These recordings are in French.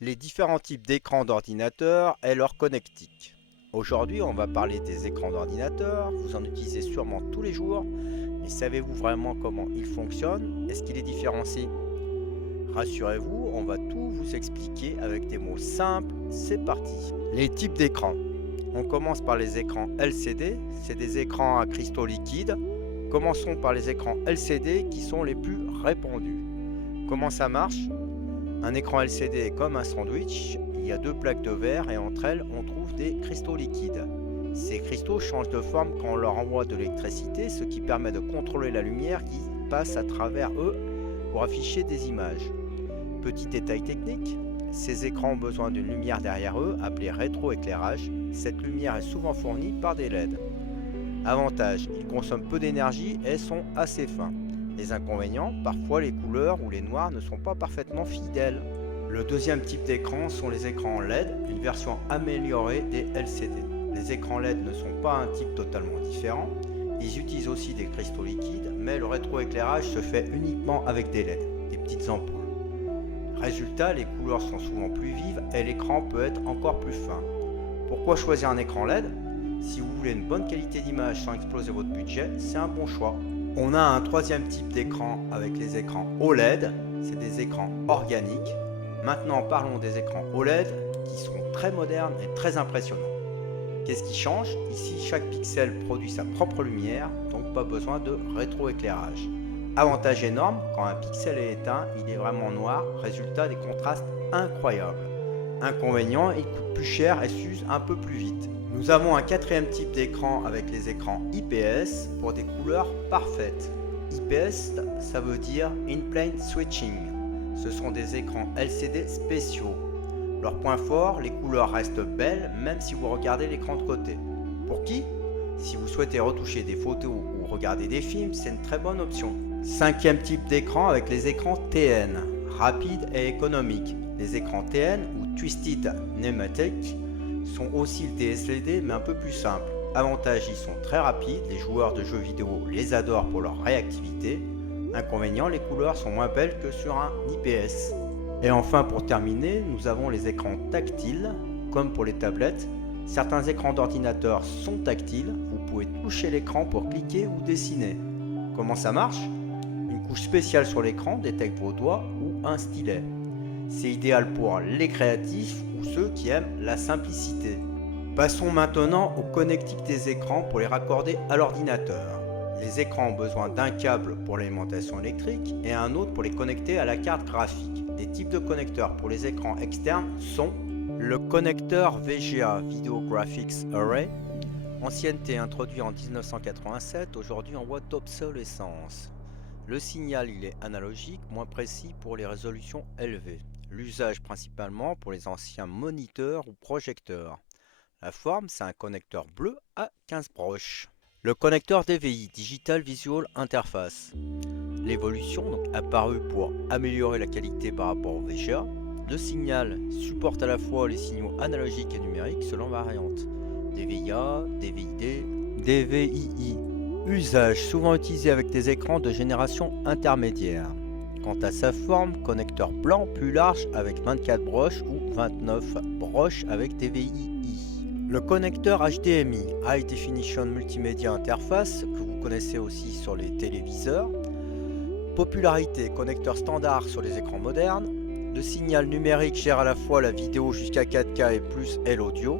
Les différents types d'écrans d'ordinateur et leur connectique. Aujourd'hui, on va parler des écrans d'ordinateur. Vous en utilisez sûrement tous les jours, mais savez-vous vraiment comment ils fonctionnent? Est-ce qu'il est différencié? Rassurez-vous, on va tout vous expliquer avec des mots simples. C'est parti. Les types d'écrans. On commence par les écrans LCD, c'est des écrans à cristaux liquides. Commençons par les écrans LCD qui sont les plus répandus. Comment ça marche? Un écran LCD est comme un sandwich, il y a deux plaques de verre et entre elles on trouve des cristaux liquides. Ces cristaux changent de forme quand on leur envoie de l'électricité, ce qui permet de contrôler la lumière qui passe à travers eux pour afficher des images. Petit détail technique, ces écrans ont besoin d'une lumière derrière eux, appelée rétroéclairage. Cette lumière est souvent fournie par des LED. Avantage, ils consomment peu d'énergie et sont assez fins. Les inconvénients, parfois les couleurs ou les noirs ne sont pas parfaitement fidèles. Le deuxième type d'écran sont les écrans LED, une version améliorée des LCD. Les écrans LED ne sont pas un type totalement différent, ils utilisent aussi des cristaux liquides, mais le rétroéclairage se fait uniquement avec des LED, des petites ampoules. Résultat, les couleurs sont souvent plus vives et l'écran peut être encore plus fin. Pourquoi choisir un écran LED? Si vous voulez une bonne qualité d'image sans exploser votre budget, c'est un bon choix. On a un troisième type d'écran avec les écrans OLED, c'est des écrans organiques. Maintenant parlons des écrans OLED qui sont très modernes et très impressionnants. Qu'est-ce qui change? Ici chaque pixel produit sa propre lumière, donc pas besoin de rétroéclairage. Avantage énorme, quand un pixel est éteint, il est vraiment noir, résultat des contrastes incroyables. Inconvénient, il coûte plus cher et s'use un peu plus vite. Nous avons un quatrième type d'écran avec les écrans IPS pour des couleurs parfaites. IPS, ça veut dire In-Plane Switching. Ce sont des écrans LCD spéciaux. Leur point fort, les couleurs restent belles même si vous regardez l'écran de côté. Pour qui? Si vous souhaitez retoucher des photos ou regarder des films, c'est une très bonne option. Cinquième type d'écran avec les écrans TN, rapide et économique. Les écrans TN ou Twisted Pneumatic sont aussi des LCD mais un peu plus simples. Avantage, ils sont très rapides, les joueurs de jeux vidéo les adorent pour leur réactivité. Inconvénient, les couleurs sont moins belles que sur un IPS. Et enfin pour terminer, nous avons les écrans tactiles, comme pour les tablettes. Certains écrans d'ordinateur sont tactiles, vous pouvez toucher l'écran pour cliquer ou dessiner. Comment ça marche? Une couche spéciale sur l'écran détecte vos doigts ou un stylet. C'est idéal pour les créatifs ou ceux qui aiment la simplicité. Passons maintenant aux connectiques des écrans pour les raccorder à l'ordinateur. Les écrans ont besoin d'un câble pour l'alimentation électrique et un autre pour les connecter à la carte graphique. Les types de connecteurs pour les écrans externes sont le connecteur VGA Video Graphics Array, ancienneté introduit en 1987, aujourd'hui en voie d'obsolescence. Le signal il est analogique, moins précis pour les résolutions élevées. L'usage principalement pour les anciens moniteurs ou projecteurs. La forme, c'est un connecteur bleu à 15 broches. Le connecteur DVI, Digital Visual Interface. L'évolution, donc apparue pour améliorer la qualité par rapport au VGA. Le signal supporte à la fois les signaux analogiques et numériques selon variante. DVI-A, DVI-D, DVI-I. Usage souvent utilisé avec des écrans de génération intermédiaire. Quant à sa forme, connecteur blanc plus large avec 24 broches ou 29 broches avec DVI-I. Le connecteur HDMI, High Definition Multimedia Interface, que vous connaissez aussi sur les téléviseurs. Popularité, connecteur standard sur les écrans modernes. Le signal numérique gère à la fois la vidéo jusqu'à 4K et plus et l'audio.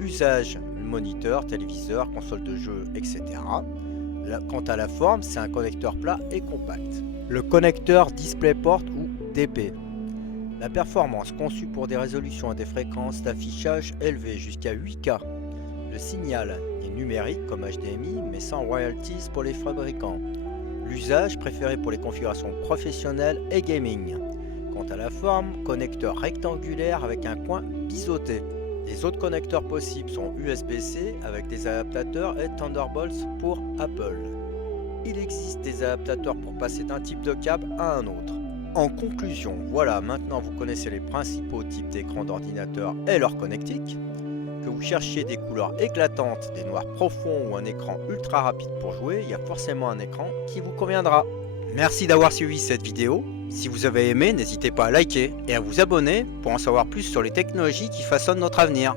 Usage, moniteur, téléviseur, console de jeu, etc. Quant à la forme, c'est un connecteur plat et compact. Le connecteur DisplayPort ou DP. La performance conçue pour des résolutions et des fréquences d'affichage élevées jusqu'à 8K. Le signal est numérique comme HDMI mais sans royalties pour les fabricants. L'usage préféré pour les configurations professionnelles et gaming. Quant à la forme, connecteur rectangulaire avec un coin biseauté. Les autres connecteurs possibles sont USB-C avec des adaptateurs et Thunderbolt pour Apple. Il existe des adaptateurs pour passer d'un type de câble à un autre. En conclusion, voilà, maintenant vous connaissez les principaux types d'écrans d'ordinateur et leur connectique. Que vous cherchiez des couleurs éclatantes, des noirs profonds ou un écran ultra rapide pour jouer, il y a forcément un écran qui vous conviendra. Merci d'avoir suivi cette vidéo. Si vous avez aimé, n'hésitez pas à liker et à vous abonner pour en savoir plus sur les technologies qui façonnent notre avenir.